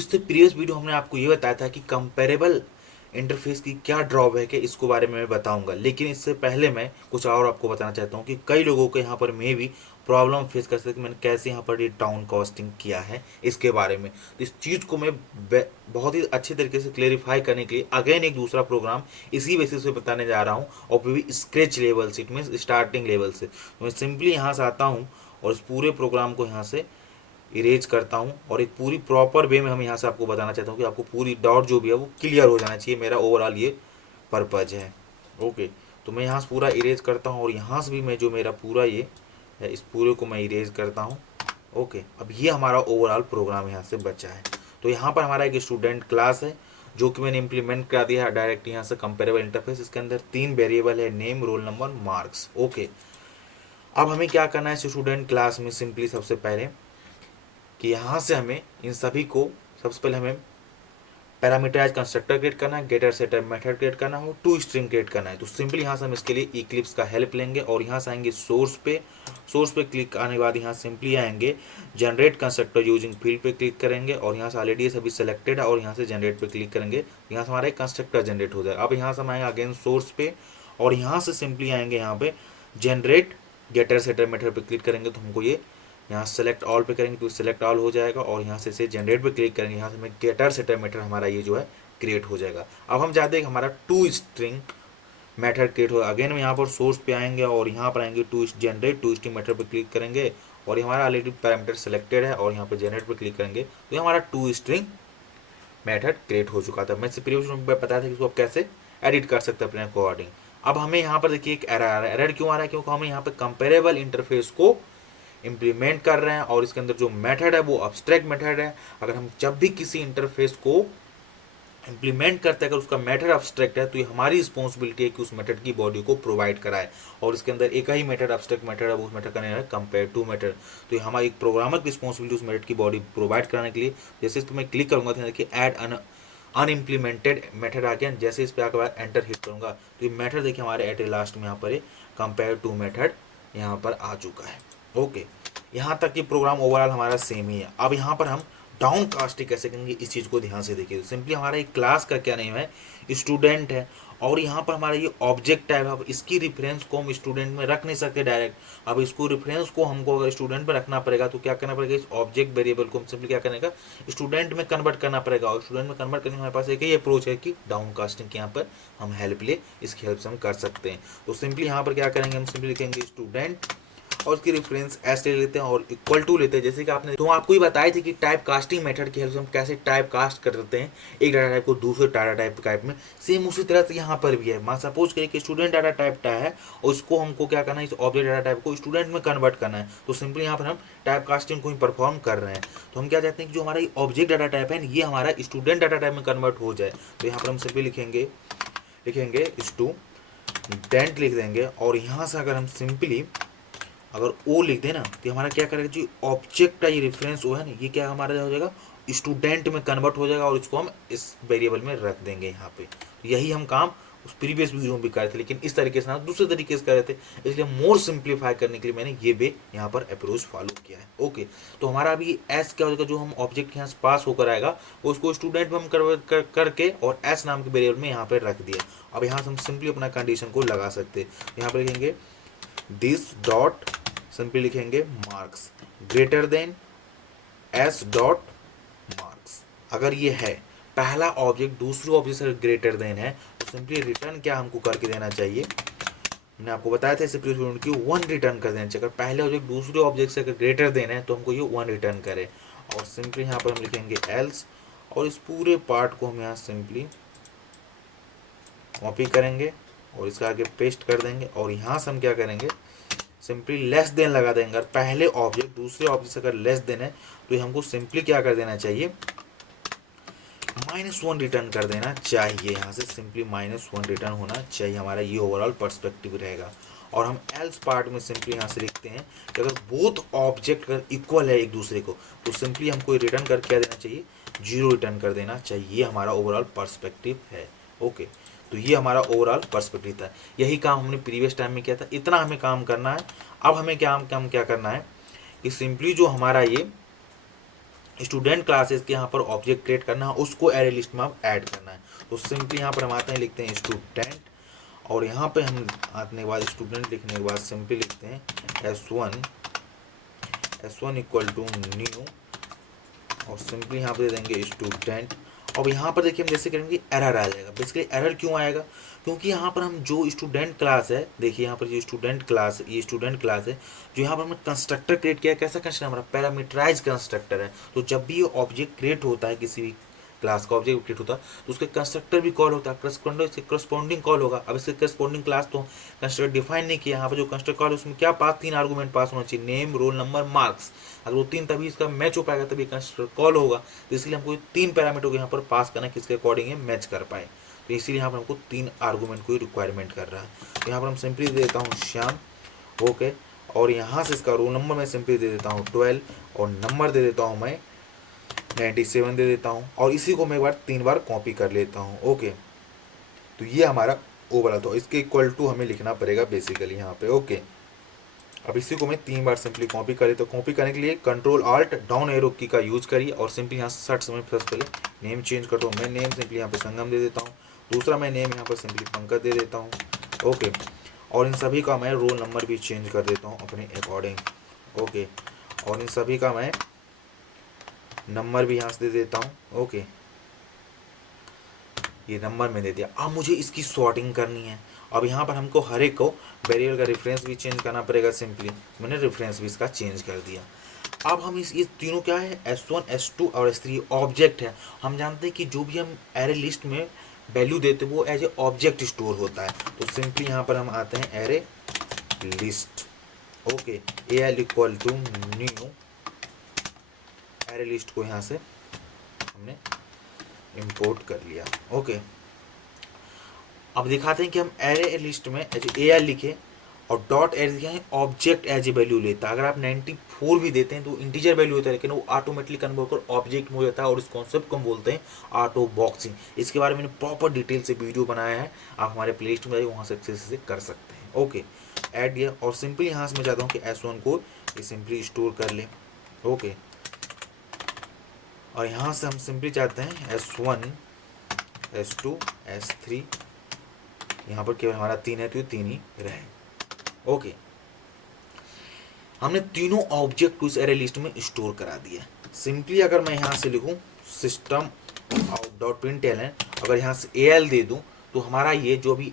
इससे previous video हमने आपको ये बताया था कि कंपेरेबल इंटरफेस की क्या ड्रॉबैक है, इसको बारे में मैं बताऊंगा। लेकिन इससे पहले मैं कुछ और आपको बताना चाहता हूँ कि कई लोगों को यहाँ पर मैं भी प्रॉब्लम फेस कर सकते, मैंने कैसे यहाँ पर ये डाउन कास्टिंग किया है इसके बारे में। तो इस चीज़ को मैं बहुत ही अच्छे तरीके से क्लेरिफाई करने के लिए अगेन एक दूसरा प्रोग्राम इसी बेसिस पे बताने जा रहा हूँ, और वो भी स्क्रेच लेवल से, इट मीन स्टार्टिंग लेवल से। तो मैं सिंपली यहाँ से आता हूँ और इस पूरे प्रोग्राम को यहाँ से इरेज करता हूँ, और एक पूरी प्रॉपर वे में हम यहाँ से आपको बताना चाहता हूँ कि आपको पूरी डॉट जो भी है वो क्लियर हो जाना चाहिए, मेरा ओवरऑल ये पर्पज है। ओके, तो मैं यहाँ से पूरा इरेज करता हूँ, और यहाँ से भी मैं जो मेरा पूरा ये है इस पूरे को मैं इरेज करता हूँ। ओके, अब ये हमारा ओवरऑल प्रोग्राम यहाँ से बचा है। तो यहाँ पर हमारा एक स्टूडेंट क्लास है जो कि मैंने इंप्लीमेंट करा दिया है डायरेक्ट यहाँ से कंपेरेबल इंटरफेस। इसके अंदर 3 वेरिएबल है, name, roll number, marks. Okay, अब हमें क्या करना है स्टूडेंट क्लास में, सिंपली सबसे पहले कि यहाँ से हमें इन सभी को सबसे पहले हमें पैरामीटराइज कंस्ट्रक्टर क्रिएट करना है, गेटर सेटर मेथड क्रिएट करना है, टू स्ट्रिंग क्रिएट करना है। तो सिंपली यहाँ से हम इसके लिए इक्लिप्स का हेल्प लेंगे, और यहाँ से आएंगे सोर्स पे क्लिक करने के बाद यहाँ सिंपली आएंगे जनरेट कंस्ट्रक्टर यूजिंग फील्ड पे क्लिक करेंगे, और यहाँ से ऑलरेडी ये सभी सेलेक्टेड है, और यहाँ से जनरेट पे क्लिक करेंगे, यहाँ से हमारा एक कंस्ट्रक्टर जनरेट हो जाएगा। अब यहाँ से हम आएंगे अगेन सोर्स पे, और यहाँ से सिंपली आएंगे यहाँ पे जनरेट गेटर सेटर मेथड पे क्लिक करेंगे, तो हमको ये यहाँ सेलेक्ट ऑल पे करेंगे तो सेलेक्ट ऑल हो जाएगा, और यहाँ से जनरेट पे क्लिक करेंगे, यहाँ से हमें गेटर सेटर मेथड हमारा ये जो है क्रिएट हो जाएगा। अब हम चाहते हैं कि हमारा टू स्ट्रिंग मेथड क्रिएट हो। अगेन हम यहाँ पर सोर्स पे आएंगे, और यहाँ पर आएंगे to generate to string method पे क्लिक करेंगे, और ये हमारा ऑलरेडी पैरामीटर सेलेक्टेड है, और यहाँ पे जनरेट पे क्लिक करेंगे तो ये हमारा टू स्ट्रिंग मेथड क्रिएट हो चुका था। मैं से प्रीवियस में बताया था कि इसको आप कैसे एडिट कर सकते हैं अपने अकॉर्डिंग। अब हमें यहाँ पर देखिए एक एरर आ रहा है। एरर क्यों आ रहा है? क्योंकि हमें यहाँ पे कंपेरेबल इंटरफेस को इम्प्लीमेंट कर रहे हैं, और इसके अंदर जो मेथड है वो अब्स्ट्रैक्ट मेथड है। अगर हम जब भी किसी इंटरफेस को इम्प्लीमेंट करते हैं, अगर उसका मेथड अब्स्ट्रैक्ट है, तो ये हमारी रिस्पॉन्सिबिलिटी है कि उस मेथड की बॉडी को प्रोवाइड कराए, और इसके अंदर एक ही मेथड अब्स्ट्रैक्ट मेथड है, वो उस मेथड का नाम है कंपेयर टू मेथड। तो ये हमारी एक प्रोग्रामर की रिस्पॉन्सिबिलिटी उस मेथड की बॉडी प्रोवाइड कराने के लिए। जैसे इस पर मैं क्लिक करूँगा तो देखिए ऐड अनइम्प्लीमेंटेड मेथड आ गया। जैसे इस पर आकर बाद एंटर हिट करूँगा तो ये मेथड देखिए हमारे एट लास्ट में यहाँ पर कंपेयर टू मेथड यहाँ पर आ चुका है। ओके, यहाँ तक कि प्रोग्राम ओवरऑल हमारा सेम ही है। अब यहाँ पर हम डाउन कास्टिंग कैसे करेंगे, इस चीज़ को ध्यान से देखिए। सिंपली हमारा एक क्लास का क्या नेम है, स्टूडेंट है, और यहाँ पर हमारा ये ऑब्जेक्ट टाइप है। अब इसकी रेफरेंस को हम स्टूडेंट में रख नहीं सकते डायरेक्ट। अब इसको रेफरेंस को हमको अगर स्टूडेंट में रखना पड़ेगा तो क्या करना पड़ेगा, इस ऑब्जेक्ट वेरिएबल को हम सिंपली क्या करने का स्टूडेंट में कन्वर्ट करना पड़ेगा। और स्टूडेंट में कन्वर्ट करने हमारे पास एक ही अप्रोच है कि डाउन कास्टिंग की यहाँ पर हम हेल्प ले, इसकी हेल्प से हम कर सकते हैं। तो सिंपली यहाँ पर क्या करेंगे, हम सिंपली लिखेंगे स्टूडेंट, और उसकी रेफरेंस एस ले लेते हैं और इक्वल टू लेते हैं। जैसे कि आपने तो आपको ही बताई थी कि टाइप कास्टिंग मेथड की हेल्प से हम कैसे टाइप कास्ट कर देते हैं एक डाटा टाइप को दूसरे डाटा टाइप में। सेम उसी तरह से यहाँ पर भी है। मान सपोज करिए कि स्टूडेंट डाटा टाइप है, और उसको हमको क्या करना है, इस ऑब्जेक्ट डाटा टाइप को स्टूडेंट में कन्वर्ट करना है। तो सिंपली यहाँ पर हम टाइप कास्टिंग को ही परफॉर्म कर रहे हैं। तो हम क्या चाहते हैं कि जो हमारा ऑब्जेक्ट डाटा टाइप है ये हमारा स्टूडेंट डाटा टाइप में कन्वर्ट हो जाए। तो यहाँ पर हम सिंपली लिखेंगे स्टूडेंट लिख देंगे, और यहाँ से अगर हम सिंपली अगर ओ लिख देना तो हमारा क्या करेगा जी, ऑब्जेक्ट का ये रेफरेंस वो है ना, ये क्या हमारा हो जाएगा स्टूडेंट में कन्वर्ट हो जाएगा, और इसको हम इस वेरिएबल में रख देंगे यहाँ पे। तो यही हम काम उस प्रीवियस वीडियो में भी कर रहे थे, लेकिन इस तरीके से ना दूसरे तरीके से कर रहे थे, इसलिए मोर सिंप्लीफाई करने के लिए मैंने ये वे यहाँ पर अप्रोच फॉलो किया है। ओके, तो हमारा अभी एस क्या हो जाएगा, जो हम ऑब्जेक्ट यहाँ से पास होकर आएगा वो उसको स्टूडेंट में हम करके और एस नाम के वेरिएबल में यहाँ पर रख दिया। अब यहाँ से हम सिंपली अपना कंडीशन को लगा सकते हैं। यहाँ पर लिखेंगे दिस डॉट, सिंपली लिखेंगे marks greater than S dot marks. अगर ये है पहला ऑब्जेक्ट दूसरे ऑब्जेक्ट से ग्रेटर देन है तो सिंपली रिटर्न क्या हमको करके देना चाहिए, मैंने आपको बताया था इससे प्रीवियस कि 1 रिटर्न कर देना चाहिए। अगर पहले ऑब्जेक्ट दूसरे ऑब्जेक्ट से अगर ग्रेटर देना है तो हमको ये 1 रिटर्न करे। और सिंपली यहाँ पर हम लिखेंगे एल्स, और इस पूरे पार्ट को हम यहाँ सिंपली कॉपी करेंगे और इसका आगे पेस्ट कर देंगे, और यहाँ से हम क्या करेंगे सिंपली लेस देन लगा देंगे। अगर पहले ऑब्जेक्ट दूसरे ऑब्जेक्ट से अगर लेस देन है तो ये हमको सिंपली क्या कर देना चाहिए, -1 रिटर्न कर देना चाहिए। यहाँ से सिंपली -1 रिटर्न होना चाहिए, हमारा ये ओवरऑल पर्सपेक्टिव रहेगा। और हम एल्स पार्ट में सिंपली यहाँ से लिखते हैं कि अगर बोथ ऑब्जेक्ट अगर इक्वल है एक दूसरे को तो सिंपली हमको रिटर्न कर क्या देना चाहिए, 0 रिटर्न कर देना चाहिए। ये हमारा ओवरऑल पर्सपेक्टिव है। ओके, तो ये हमारा ओवरऑल पर्सपेक्टिव था। यही काम हमने प्रीवियस टाइम में किया था, इतना हमें काम करना है। अब हमें क्या करना है कि सिंपली जो हमारा ये स्टूडेंट क्लासेस के यहाँ पर ऑब्जेक्ट क्रिएट करना है, उसको एरे लिस्ट में आप ऐड करना है। तो सिंपली यहाँ पर हम आते हैं, लिखते हैं स्टूडेंट, और यहाँ पे हम आने के बाद स्टूडेंट लिखने के बाद सिंपली लिखते हैं S1 इक्वल टू न्यू, और सिंपली यहाँ पर दे देंगे स्टूडेंट। अब यहाँ पर देखिए हम जैसे करेंगे एरर आ जाएगा। बेसिकली एरर क्यों आएगा, क्योंकि यहाँ पर हम जो स्टूडेंट क्लास है, देखिए यहाँ पर जो स्टूडेंट क्लास, ये स्टूडेंट क्लास है, जो यहाँ पर हमने कंस्ट्रक्टर क्रिएट किया है। कैसा कंस्ट्रक्टर, हमारा पैरामीटराइज कंस्ट्रक्टर है। तो जब भी ये ऑब्जेक्ट क्रिएट होता है, किसी भी क्लास का ऑब्जेक्ट क्रिएट होता है, तो उसके कंस्ट्रक्टर भी कॉल होता है, करस्पॉन्डिंग कॉल होगा। अब इसके करस्पॉन्डिंग क्लास तो कंस्ट्रक्टर डिफाइन नहीं किया। यहाँ पर जो कंस्ट्रक्टर कॉल है उसमें क्या पास, 3 आर्गूमेंट पास होना चाहिए, नेम, रोल नंबर, मार्क्स। अगर वो 3 तभी इसका मैच हो पाएगा, तभी कंस्ट्रक्टर कॉल होगा। तो इसलिए हमको 3 पैरामीटर को यहाँ पर पास करना है, किसके अकॉर्डिंग ये मैच कर पाए। तो इसीलिए यहाँ पर हमको 3 आर्गूमेंट को रिक्वायरमेंट कर रहा है। तो यहाँ पर हम सिंपली दे देता हूँ श्याम, ओके, और यहाँ से इसका रोल नंबर मैं सिंपली दे देता हूँ 12, और नंबर दे देता हूँ मैं 97 दे देता हूँ, और इसी को मैं एक बार 3 बार कॉपी कर लेता हूँ, ओके। तो ये हमारा ओवरऑल, तो इसके इक्वल टू हमें लिखना पड़ेगा बेसिकली यहाँ पे, ओके। अब इसी को मैं 3 बार सिंपली कॉपी करें, तो कॉपी करने के लिए कंट्रोल ऑल्ट डाउन एरो की का यूज करिए, और सिंपली यहाँ से सर्च में सबसे पहले नेम चेंज करता हूँ। मैं नेम सिंपली यहाँ पे संगम दे देता हूँ, दूसरा मैं नेम यहाँ पर सिंपली पंकज दे देता हूँ, ओके। और इन सभी का मैं रोल नंबर भी चेंज कर देता हूँ अपने अकॉर्डिंग, ओके। और इन सभी का मैं नंबर भी यहाँ से दे देता हूँ, ओके। ये नंबर में दे दिया। अब मुझे इसकी सॉर्टिंग करनी है। अब यहाँ पर हमको हर एक को वेरिएबल का रेफरेंस भी चेंज करना पड़ेगा। सिंपली मैंने रेफरेंस भी इसका चेंज कर दिया। अब हम ये तीनों क्या है, S1, S2 और S3 ऑब्जेक्ट है। हम जानते हैं कि जो भी हम एरे लिस्ट में वैल्यू देते हैं वो एज ए ऑब्जेक्ट स्टोर होता है। तो सिंपली यहाँ पर हम आते हैं array list, okay, AL equal to new, array list को यहाँ से हमने इंपोर्ट कर लिया, ओके। अब दिखाते हैं कि हम एरे लिस्ट में AL लिखे और डॉट एड दिया है, ऑब्जेक्ट एज ए वैल्यू लेता है। अगर आप 94 भी देते हैं तो इंटीजर वैल्यू होता है, लेकिन वो ऑटोमेटिकली कन्वर्ट कर ऑब्जेक्ट में हो जाता है, और इस कॉन्सेप्ट को हम बोलते हैं ऑटो बॉक्सिंग। इसके बारे में मैंने प्रॉपर डिटेल से वीडियो बनाया है, आप हमारे प्ले लिस्ट में जाइए, वहाँ से एक्सेस से कर सकते हैं, ओके। ऐड दिया, और सिंपली यहाँ से मैं चाहता हूँ कि S1 को ये सिंपली स्टोर कर लें, ओके। और यहाँ से हम सिंपली चाहते हैं S1, S2, S3, यहाँ पर केवल हमारा 3 है तो ये 3 ही रहे, ओके। हमने तीनों ऑब्जेक्ट को इस एरे लिस्ट में स्टोर करा दिया। सिंपली अगर मैं यहाँ से लिखूँ सिस्टम आउट डॉट प्रिंटलन, अगर यहाँ से AL दे दूँ तो हमारा ये जो भी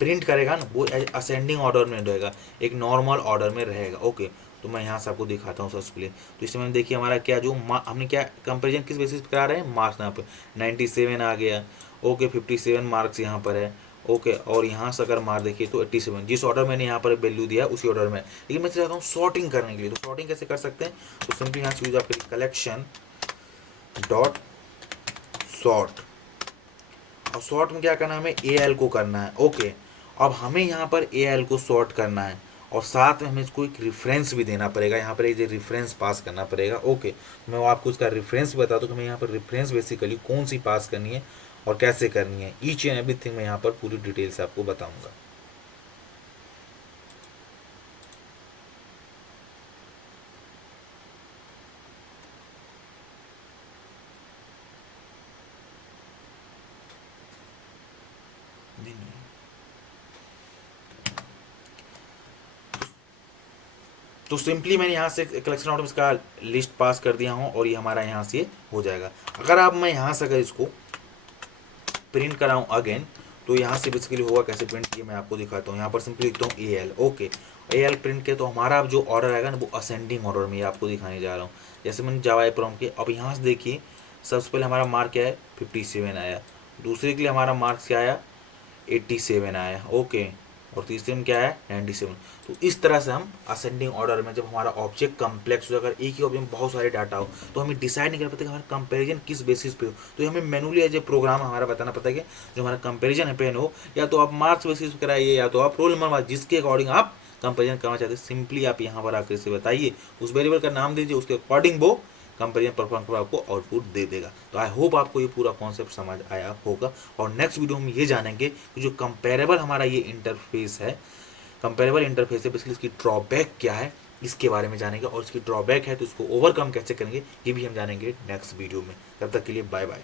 प्रिंट करेगा ना वो असेंडिंग ऑर्डर में रहेगा, एक नॉर्मल ऑर्डर में रहेगा, ओके। तो मैं यहाँ से आपको दिखाता हूँ सबसे पहले। तो इसमें देखिए हमारा क्या जो हमने क्या कंपेरिजन किस बेसिस पर करा रहे हैं, मार्क्स। यहाँ पे 97 आ गया, ओके, 57 मार्क्स यहाँ पर है, ओके। और यहाँ से अगर मार देखिए तो 87, जिस ऑर्डर मैंने यहाँ पर वैल्यू दिया उसी ऑर्डर में। लेकिन मैं चाहता हूँ सॉर्टिंग करने के लिए, तो सॉर्टिंग कैसे कर सकते हैं, तो सिंपली यहाँ से यूज आपके कलेक्शन डॉट सॉर्ट, और सॉर्ट में क्या करना है, हमें AL को करना है, ओके। अब हमें यहाँ पर AL को सॉर्ट करना है, और साथ में हमें इसको एक रेफरेंस भी देना पड़ेगा, यहाँ पर एक रेफरेंस पास करना पड़ेगा, ओके। मैं आपको इसका रेफरेंस भी बता दूँ कि हमें यहाँ पर रेफरेंस बेसिकली कौन सी पास करनी है और कैसे करनी है। ईच एंड एवरीथिंग मैं यहाँ पर पूरी डिटेल से आपको बताऊंगा। तो सिंपली मैंने यहाँ से कलेक्शन ऑर्डर का लिस्ट पास कर दिया हूँ, और ये हमारा यहाँ से हो जाएगा। अगर आप मैं यहाँ से अगर इसको प्रिंट कराऊँ अगेन, तो यहाँ से बेसिकली होगा कैसे प्रिंट किया मैं आपको दिखाता हूँ। यहाँ पर सिंपली लिखता हूँ AL, ओके। AL प्रिंट किया तो हमारा अब जो ऑर्डर आएगा ना वो असेंडिंग ऑर्डर में, ये आपको दिखाने जा रहा हूँ। जैसे मैंने जावा प्रॉम्प्ट किया, अब यहाँ से देखिए सबसे पहले हमारा मार्क क्या है, 57 आया, दूसरे के लिए हमारा मार्क्स क्या आया, 87 आया, ओके। और तीसरे में क्या है, 97। तो इस तरह से हम असेंडिंग ऑर्डर में, जब हमारा ऑब्जेक्ट कम्प्लेक्स हो, अगर एक ही ऑब्जेक्ट में बहुत सारे डाटा हो तो हमें डिसाइड नहीं कर पाते कि हमारा कंपैरिजन किस बेसिस पे हो। तो ये हमें मैनुअली एज ए प्रोग्राम हमारा बताना पड़ता है कि जो हमारा कंपैरिजन है पेन हो, या तो आप मार्क्स बेसिस पे कराइए, या तो आप रोल नंबर, जिसके अकॉर्डिंग आप कंपेरिजन करना चाहते हैं। सिंपली आप यहाँ पर आकर इसे बताइए, उस वेरिएबल का नाम दीजिए, उसके अकॉर्डिंग वो कंपेरिजन परफॉर्म कर आपको आउटपुट दे देगा। तो आई होप आपको ये पूरा कॉन्सेप्ट समझ आया होगा। और नेक्स्ट वीडियो में ये जानेंगे कि जो कंपेरेबल हमारा ये इंटरफेस है, कंपेरेबल इंटरफेस है, बेसिकली इसकी ड्रॉबैक क्या है, इसके बारे में जानेंगे और इसकी ड्रॉबैक है तो इसको ओवरकम कैसे करेंगे ये भी हम जानेंगे नेक्स्ट वीडियो में। तब तक के लिए बाय बाय।